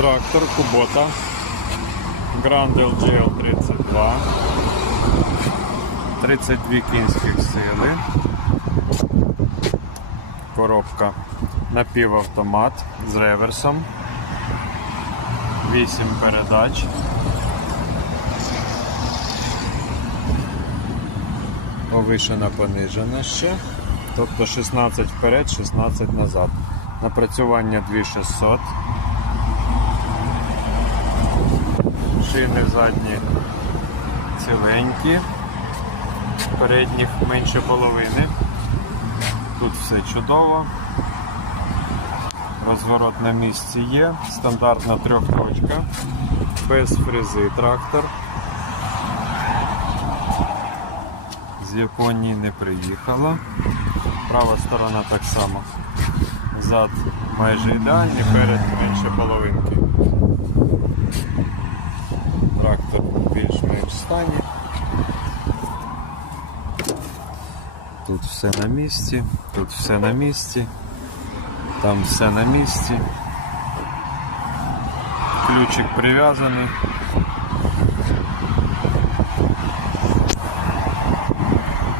Трактор Кубота Grand LGL 32, 32 кінських сили, коробка напівавтомат з реверсом, 8 передач. Повишена понижена ще, тобто 16 вперед, 16 назад. Напрацювання 2600. шини задні ціленькі, передніх менше половини. Тут все чудово. Розворот на місці є, стандартна трьохточка, без фрези трактор. З Японії не приїхала. Права сторона так само. Зад майже ідеальний, перед менше половинки стані. Тут все на місці, тут все на місці, там все на місці. Ключик прив'язаний.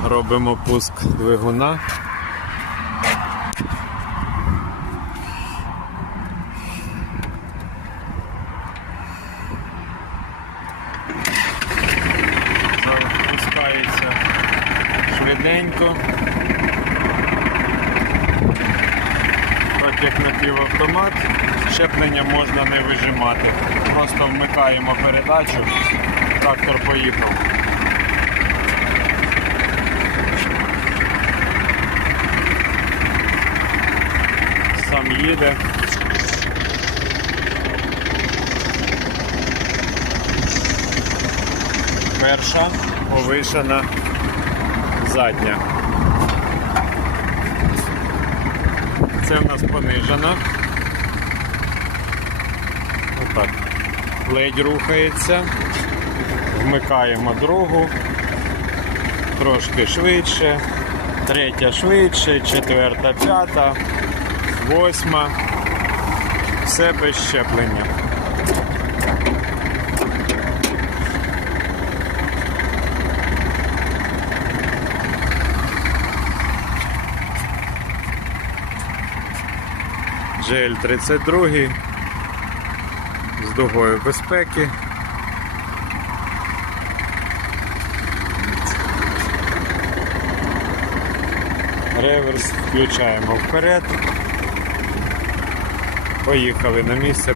Робимо пуск двигуна. рідненько. Так як автомат. щеплення можна не вижимати. Просто вмикаємо передачу, трактор поїхав. Сам їде. Перша повишена задня. Це в нас понижено. Отак. Ледь рухається. Вмикаємо другу. Трошки швидше, третя швидше, четверта, п'ята, восьма. Все без щеплення. GL32 з дугою безпеки. Реверс включаємо вперед. Поїхали на місце.